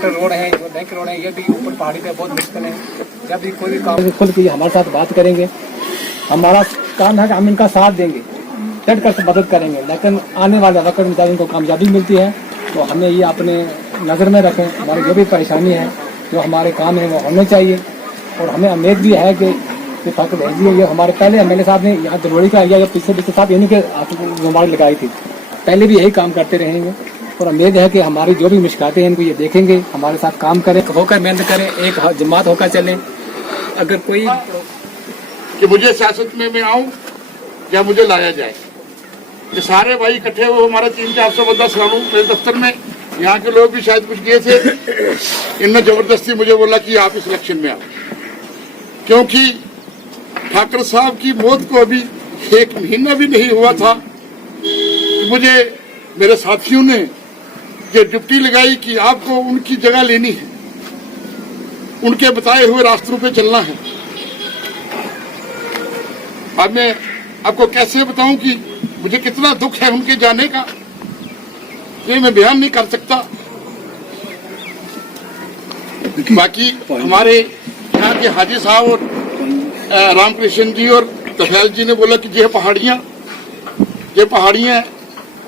Road है, bank road है, ये भी ऊपर पहाड़ी पे बहुत मुश्किल है। जब भी कोई भी काम खुल के हमारे साथ बात करेंगे, हमारा काम है कि हम इनका साथ देंगे, डट कर मदद करेंगे। लेकिन आने वाले वक्त में जब इनको कामयाबी मिलती है तो हमें ये अपने नज़र में रखें। हमारी जो भी परेशानी है, जो हमारे काम है वो होने चाहिए। और हमें उम्मीद भी है कि फ़ख्र भेजिए, ये हमारे पहले MLA साहब ने यहाँ दलोड़ी का एरिया पिछले साहब इन्हीं के जुम्मेवारी लगाई थी, पहले भी यही काम करते रहेंगे। और उम्मीद है कि हमारी जो भी मुश्किलें हैं इनको ये देखेंगे, हमारे साथ काम करें, होकर मेहनत करें, एक जमात होकर चलें। अगर कोई कि मुझे सियासत में मैं आऊं या मुझे लाया जाए, ये सारे भाई इकट्ठे हुए हमारे 300-400 बंदा सलालू मेरे दफ्तर में, यहाँ के लोग भी शायद कुछ गए थे, इनने जबरदस्ती मुझे बोला कि आप इस इलेक्शन में आओ, क्योंकि ठाकर साहब की मौत को अभी 1 महीना भी नहीं हुआ था। मुझे मेरे साथियों ने ये ड्यूटी लगाई कि आपको उनकी जगह लेनी है, उनके बताए हुए रास्तों पे चलना है। अब मैं आपको कैसे बताऊं कि मुझे कितना दुख है उनके जाने का, ये मैं बयान नहीं कर सकता। बाकी हमारे यहाँ के हाजी साहब और रामकृष्ण जी और तफैल जी ने बोला कि ये पहाड़ियां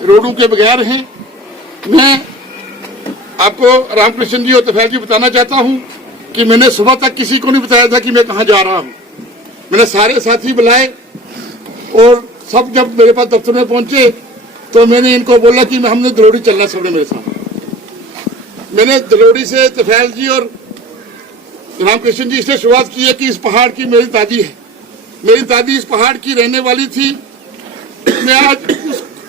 रोडों के बगैर हैं। मैं आपको रामकृष्ण जी और तफैल जी बताना चाहता हूं कि मैंने सुबह तक किसी को नहीं बताया था कि मैं कहां जा रहा हूं। मैंने सारे साथी बुलाए और सब जब मेरे पास दफ्तर में पहुंचे तो मैंने इनको बोला कि हमने दलोड़ी चलना, सबने मेरे साथ। मैंने दलोड़ी से तफैल जी और रामकृष्ण जी से शुरुआत की है कि इस पहाड़ की मेरी दादी है, मेरी दादी इस पहाड़ की रहने वाली थी। मैं आज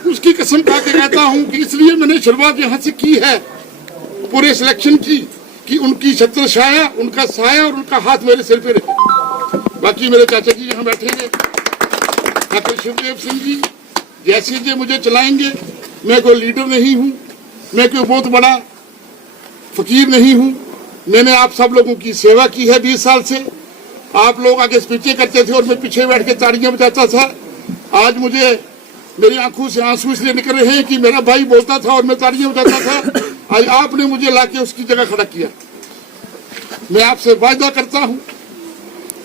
उसकी कसम खा के कहता हूं कि इसलिए मैंने शुरुआत यहां से की है पूरे सिलेक्शन की, कि उनकी छत्र छाया, उनका साया और उनका हाथ मेरे सिर पे रहे। बाकी मेरे चाचा जी यहाँ बैठेंगे, ठाकुर शिवदेव सिंह जी, जैसे जी मुझे चलाएंगे। मैं कोई लीडर नहीं हूँ, मैं कोई बहुत बड़ा फकीर नहीं हूँ। मैंने आप सब लोगों की सेवा की है 20 साल से। आप लोग आगे स्पीचें करते थे और मैं पीछे बैठ के ताड़ियां बजाता था। आज मुझे मेरी आंखों से आंसू इसलिए निकल रहे हैं कि मेरा भाई बोलता था और मैं ताड़ियां बजाता था। आज आपने मुझे लाके उसकी जगह खड़ा किया। मैं आपसे वायदा करता हूं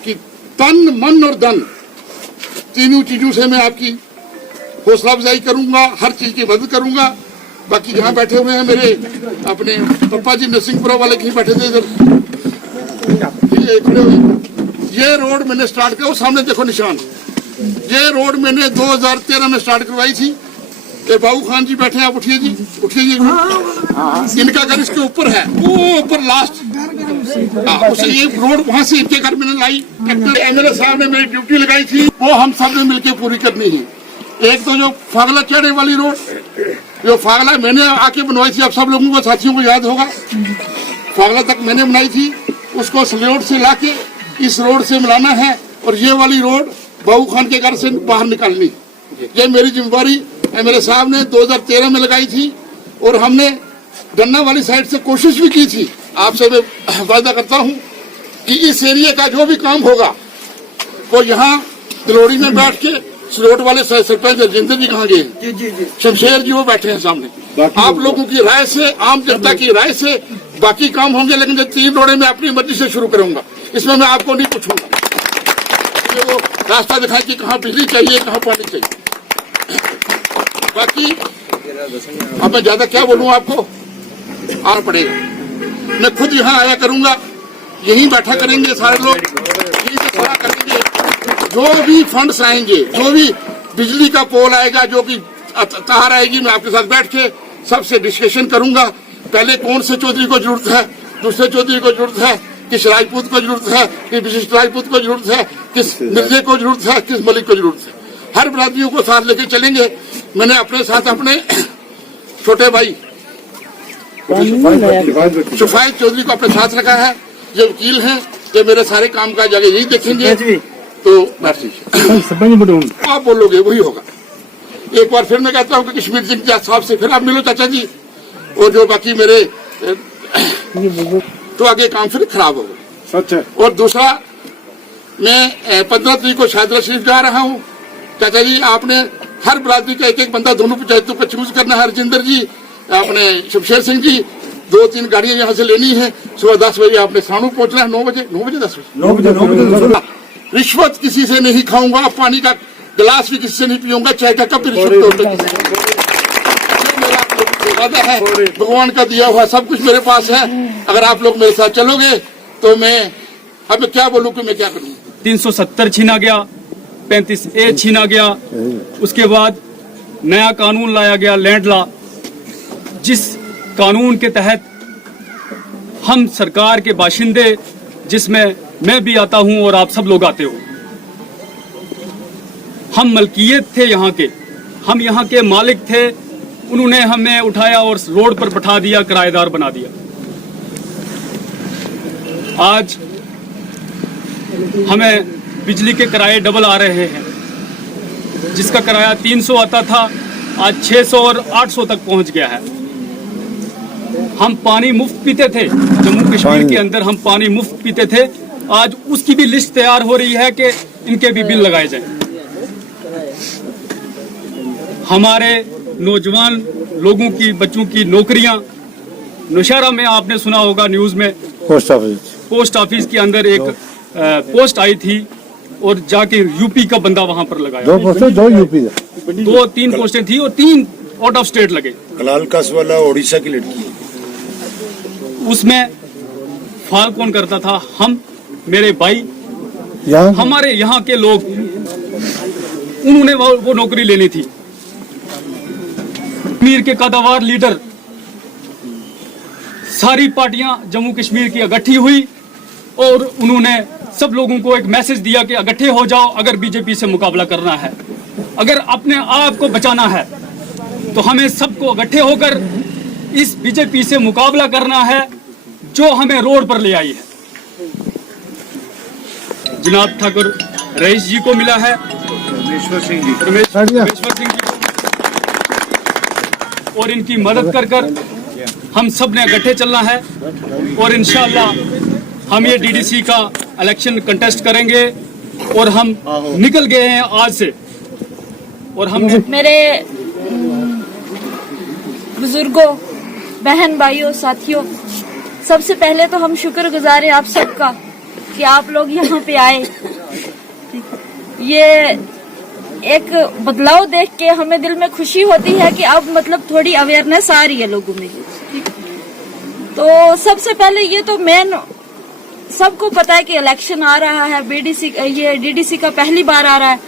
कि तन, मन और धन, तीनों चीजों से मैं आपकी हौसला अफजाई करूंगा, हर चीज की मदद करूंगा। बाकी जहाँ बैठे हुए हैं मेरे अपने पप्पा जी नरसिंहपुरा वाले कहीं बैठे थे इधर, ये रोड मैंने स्टार्ट किया, वो सामने देखो निशान, ये रोड मैंने 2013 में स्टार्ट करवाई थी। ये बाबू खान जी बैठे हैं, आप उठिए जी, उठिए जी। इनका घर इसके ऊपर है, वो ऊपर लास्ट ये रोड, वहां से इनके घर मैंने लाई। MLA साहब ने मेरी ड्यूटी लगाई थी, वो हम सब ने मिलकर पूरी करनी है। एक तो जो फागला चढ़े वाली रोड, जो फागला मैंने आके बनवाई थी, आप सब लोगों को साथियों को याद होगा, फागला तक मैंने बनाई थी, उसको सलेट से लाके इस रोड से मिलाना है। और ये वाली रोड बाबू खान के घर से बाहर निकालनी, ये मेरी जिम्मेवारी MLA साहब ने 2013 में लगाई थी। और हमने गन्ना वाली साइड से कोशिश भी की थी। आपसे मैं वादा करता हूँ कि इस एरिया का जो भी काम होगा वो यहाँ दलोड़ी में बैठ के, सलोट वाले सरपंच राजेंद्र जी कहाँ गए, शमशेर जी वो बैठे हैं सामने, आप लोगों की राय से, आम जनता की राय से बाकी काम होंगे। लेकिन जो 3 रोडे मैं अपनी मर्जी से शुरू करूंगा, इसमें मैं आपको नहीं पूछूंगा। वो रास्ता दिखाए कि कहाँ बिजली चाहिए, कहाँ पानी चाहिए। बाकी अब मैं ज्यादा क्या बोलूँ, आपको आना पड़ेगा। मैं खुद यहाँ आया करूंगा, यहीं बैठा करेंगे सारे लोग, यहीं से सारा करेंगे। जो भी फंड्स आएंगे, जो भी बिजली का पोल आएगा, जो भी तार आएगी, मैं आपके साथ बैठ के सबसे डिस्कशन करूंगा। पहले कौन से चौधरी को जरूरत है, दूसरे चौधरी को जरूरत है, किस राजपूत को जरूरत है, किस विशिष्ट राजपूत को जरूरत है, किस मिर्जे को जरूरत है, किस मलिक को जरूरत है। हर बरादरियों को साथ लेके चलेंगे। मैंने अपने साथ अपने छोटे भाई शुफाइल चौधरी को अपने साथ रखा है, ये वकील हैं, ये मेरे सारे काम काज आगे यही देखेंगे। तो आप बोलोगे वही होगा। एक बार फिर मैं कहता हूँ कि कश्मीर सिंह साहब से फिर आप मिलो चाचा जी, और जो बाकी मेरे तो आगे काम फिर खराब होगा। सच है। और दूसरा, मैं 15 तारीख को शाहदरा शरीफ जा रहा हूँ। चाचा जी, आपने हर बरादरी का एक एक बंदा दोनों पंचायतों पर चूज करना है। हरजिंदर जी, अपने शमशेर सिंह जी, 2-3 गाड़ियां यहाँ से लेनी है। सुबह 10 बजे आपने साणू पहुंचना है, 9 बजे 10 बजे 9 बजे। रिश्वत किसी से नहीं खाऊंगा, पानी का गिलास भी किसी से नहीं पीऊंगा, चाय का कप भी रिश्वत तौर पे मेरा आप लोगों को वादा है, भगवान का दिया हुआ सब कुछ मेरे पास है। अगर आप लोग मेरे साथ चलोगे तो मैं अब क्या बोलूं कि मैं क्या करूं। 370 छीना गया, 35A छीना गया, उसके बाद नया कानून लाया गया लैंड लॉ, जिस कानून के तहत हम सरकार के बाशिंदे, जिसमें मैं भी आता हूं और आप सब लोग आते हो, हम मलकियत थे यहाँ के, हम यहाँ के मालिक थे, उन्होंने हमें उठाया और रोड पर बैठा दिया, किराएदार बना दिया। आज हमें बिजली के किराए डबल आ रहे हैं, जिसका किराया 300 आता था आज 600 और 800 तक पहुंच गया है। हम पानी मुफ्त पीते थे, जम्मू कश्मीर के अंदर हम पानी मुफ्त पीते थे, आज उसकी भी लिस्ट तैयार हो रही है कि इनके भी बिल लगाए जाएं। हमारे नौजवान लोगों की, बच्चों की नौकरियां, नौशहरा में आपने सुना होगा न्यूज में, पोस्ट ऑफिस के अंदर एक पोस्ट आई थी और जाके यूपी का बंदा वहां पर लगाया। 2 पोस्टें, 2 यूपी 2-3 पोस्टें थी और 3 आउट ऑफ स्टेट लगे। कलाल कासवाला ओडिशा की लड़की है। उसमें फाल कौन करता था? हम, मेरे भाई, हमारे यहाँ के लोग, उन्होंने वो नौकरी लेनी थी। कश्मीर के कदावर लीडर, सारी पार्टियां जम्मू कश्मीर की इकट्ठी हुई और उन्होंने सब लोगों को एक मैसेज दिया कि इकट्ठे हो जाओ, अगर बीजेपी से मुकाबला करना है, अगर अपने आप को बचाना है तो हमें सबको इकट्ठे होकर इस बीजेपी से मुकाबला करना है जो हमें रोड पर ले आई है। जनाब ठाकुर रईस जी को मिला है, परमेश्वर सिंह जी और इनकी मदद कर कर हम सब ने इकट्ठे चलना है और इंशाअल्लाह हम ये डीडीसी का इलेक्शन कंटेस्ट करेंगे और हम निकल गए हैं आज से। और हमने मेरे बुजुर्गों, बहन भाइयों, साथियों, सबसे पहले तो हम शुक्रगुजार हैं आप सबका कि आप लोग यहाँ पे आए। ये एक बदलाव देख के हमें दिल में खुशी होती है कि अब मतलब थोड़ी अवेयरनेस आ रही है लोगों में। तो सबसे पहले ये तो मेन सबको पता है कि इलेक्शन आ रहा है, ये डीडीसी का पहली बार आ रहा है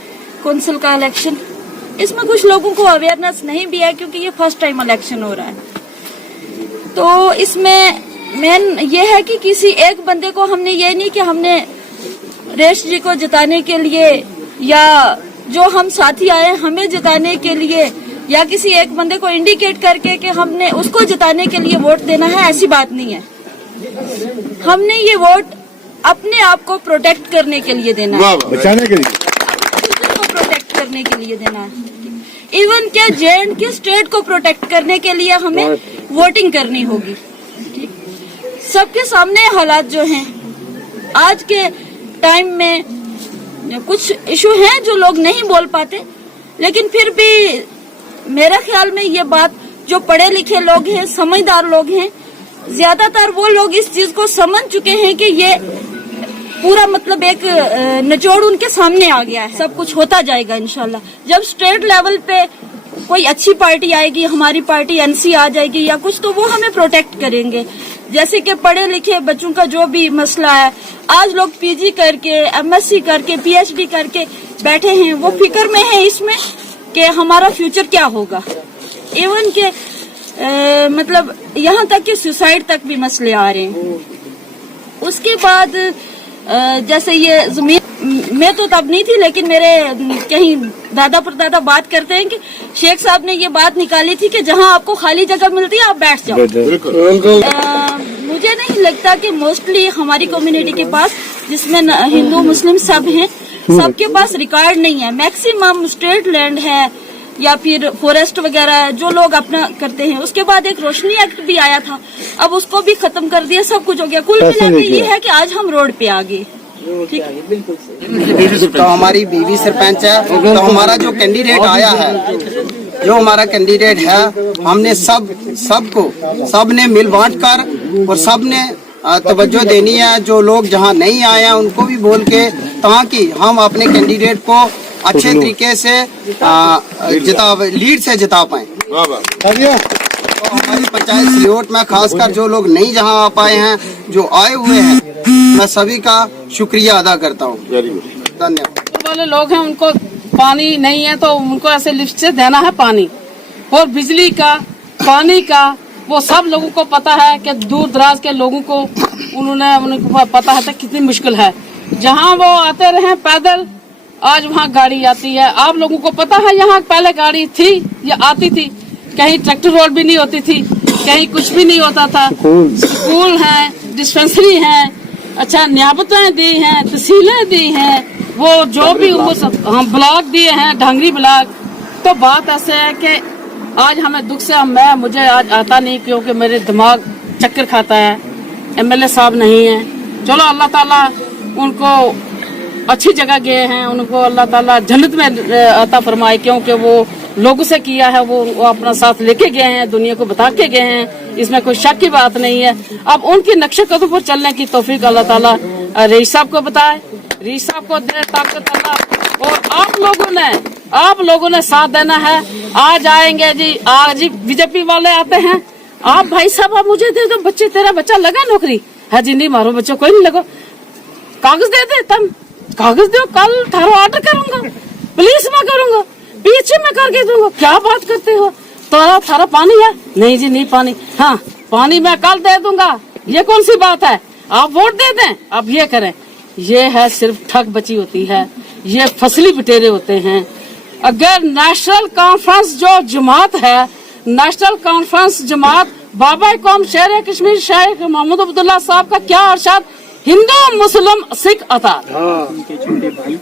कौंसिल का इलेक्शन। इसमें कुछ लोगों को अवेयरनेस नहीं भी है क्योंकि ये फर्स्ट टाइम इलेक्शन हो रहा है। तो इसमें मेन ये है कि किसी एक बंदे को हमने ये नहीं कि हमने रेश जी को जिताने के लिए या जो हम साथी आए हमें जिताने के लिए या किसी एक बंदे को इंडिकेट करके कि हमने उसको जिताने के लिए वोट देना है, ऐसी बात नहीं है। हमने ये वोट अपने आप को प्रोटेक्ट करने के लिए देना है, बचाने के लिए, को प्रोटेक्ट करने के लिए देना है। इवन के जेएंड के स्टेट को प्रोटेक्ट करने के लिए हमें वोटिंग करनी होगी। सबके सामने हालात जो हैं आज के टाइम में, कुछ इशू हैं जो लोग नहीं बोल पाते, लेकिन फिर भी मेरा ख्याल में ये बात जो पढ़े लिखे लोग हैं, समझदार लोग हैं, ज्यादातर वो लोग इस चीज को समझ चुके हैं कि ये पूरा मतलब एक निचोड़ उनके सामने आ गया है। सब कुछ होता जाएगा इंशाल्लाह। जब स्टेट लेवल पे कोई अच्छी पार्टी आएगी, हमारी पार्टी एनसी आ जाएगी या कुछ, तो वो हमें प्रोटेक्ट करेंगे। जैसे कि पढ़े लिखे बच्चों का जो भी मसला है, आज लोग पीजी करके, एमएससी करके, पीएचडी करके बैठे हैं, वो फिक्र में है इसमें कि हमारा फ्यूचर क्या होगा। इवन के मतलब यहाँ तक कि सुसाइड तक भी मसले आ रहे हैं। उसके बाद जैसे ये जमीन, मैं तो तब नहीं थी लेकिन मेरे कहीं दादा परदादा बात करते हैं कि शेख साहब ने ये बात निकाली थी कि जहाँ आपको खाली जगह मिलती है आप बैठ जाओ। मुझे नहीं लगता कि मोस्टली हमारी कम्युनिटी के पास, जिसमें हिंदू मुस्लिम सब हैं, सबके पास रिकॉर्ड नहीं है। मैक्सिमम स्टेट लैंड है या फिर फॉरेस्ट वगैरह जो लोग अपना करते हैं। उसके बाद एक रोशनी एक्ट भी आया था, अब उसको भी खत्म कर दिया, सब कुछ हो गया। कुल मिलाकर ये है कि आज हम रोड पे आ गए। ठीक है, तो हमारी बीवी सरपंच है, तो हमारा जो कैंडिडेट आया है जो हमारा कैंडिडेट है, हमने सब ने मिल बांट कर और सब ने तवज्जो देनी है। जो लोग जहां नहीं आए हैं उनको भी बोल के, ताकि हम अपने कैंडिडेट को अच्छे तरीके से लीड से जिता पाए। तो हमारी पंचायत सियोट में खासकर जो लोग नहीं जहां आ पाए हैं, जो आए हुए हैं, मैं सभी का शुक्रिया अदा करता हूँ। धन्यवाद। वाले लोग हैं उनको पानी नहीं है तो उनको ऐसे लिफ्ट से देना है पानी, और बिजली का, पानी का, वो सब लोगों को पता है कि दूर दराज के लोगों को उनको पता है तो कितनी मुश्किल है। जहाँ वो आते रहे पैदल, आज वहाँ गाड़ी आती है। आप लोगों को पता है यहाँ पहले गाड़ी थी या आती थी, कहीं ट्रैक्टर रोड भी नहीं होती थी, कहीं कुछ भी नहीं होता था। स्कूल है, डिस्पेंसरी है, अच्छा नियाबतें दी हैं, तहसीलें दी हैं, वो जो भी हम ब्लॉक दिए हैं, ढंगरी ब्लॉक। तो बात ऐसे है कि आज हमें दुख से मुझे आज आता नहीं, क्योंकि मेरे दिमाग चक्कर खाता है। एमएलए साहब नहीं है, चलो अल्लाह ताला उनको अच्छी जगह गए हैं, उनको अल्लाह ताला जन्नत में अता फरमाए, क्योंकि वो लोगों से किया है, वो अपना साथ लेके गए हैं, दुनिया को बता के गए हैं, इसमें कोई शक की बात नहीं है। अब उनके नक्शे कदम पर चलने की तौफीक अल्लाह ताला रईस साहब को बताए, रईस साहब को दे ताकत अल्लाह। और आप लोगों ने साथ देना है। आज आएंगे जी, आज बीजेपी वाले आते हैं, आप भाई साहब आप मुझे दे दो बच्चे, तेरा बच्चा लगा नौकरी है जी, नहीं मारो बच्चों कोई नहीं लगो, कागज दे दे, तुम कागज दो, कल थारो ऑर्डर करूंगा, पुलिस में करूंगा, पीछे में करके दूंगा। क्या बात करते हो, थारा पानी है? नहीं जी नहीं पानी, हाँ पानी मैं कल दे दूंगा, ये कौन सी बात है? आप वोट दे दें, आप ये करें। ये है सिर्फ ठग बची होती है, ये फसली बटेरे होते हैं। अगर नेशनल कॉन्फ्रेंस जो जमात है, नेशनल कॉन्फ्रेंस जमात बाबा कौम शेर कश्मीर शेख मोहम्मद अब्दुल्ला साहब का क्या अरशाद, हिंदू मुस्लिम सिख अता। उनके छोटे भाई,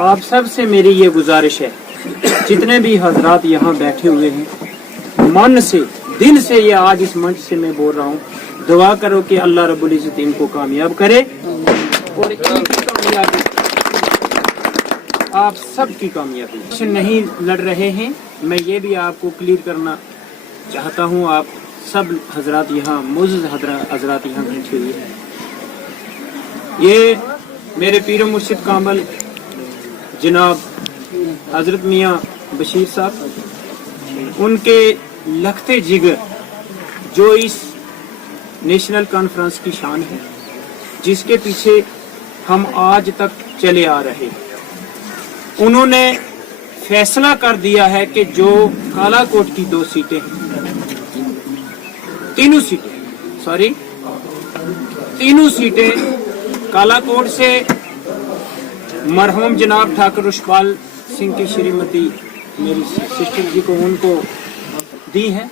आप सब से मेरी ये गुजारिश है, जितने भी हजरात यहाँ बैठे हुए हैं, मन से दिल से ये आज इस मंच से मैं बोल रहा हूँ, दुआ करो कि अल्लाह रब्बुल इज्जत इनको कामयाब करे, और इनकी कामयाबी आप सबकी कामयाबी नहीं लड़ रहे हैं। मैं ये भी आपको क्लियर करना चाहता हूँ, आप सब हजरात यहाँ मुअज़्ज़ज़ हजरात यहाँ बैठे हुए हैं, ये मेरे पीर मुर्शिद कामल जनाब हजरत मियाँ बशीर साहब, उनके लखते जिगर जो इस नेशनल कॉन्फ्रेंस की शान है, जिसके पीछे हम आज तक चले आ रहे हैं। उन्होंने फैसला कर दिया है कि जो कालाकोट की 2 सीटें हैं, तीनों सीटें कालाकोट से मरहूम जनाब ठाकुर रुशपाल सिंह की श्रीमती मेरी सिस्टर जी को उनको दी है,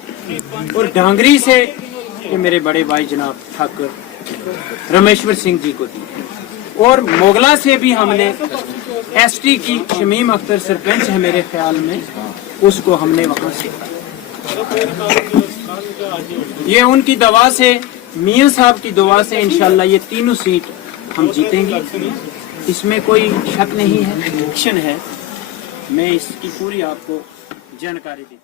और डांगरी से कि मेरे बड़े भाई जनाब ठाकुर रमेश्वर सिंह जी को दी है, और मोगला से भी हमने एसटी की शमीम अख्तर सरपंच है मेरे ख्याल में, उसको हमने वहां से, ये उनकी दवा से, मियां साहब की दुआ से इंशाल्लाह ये तीनों सीट हम जीतेंगे, इसमें कोई शक नहीं है। इलेक्शन है, मैं इसकी पूरी आपको जानकारी दी।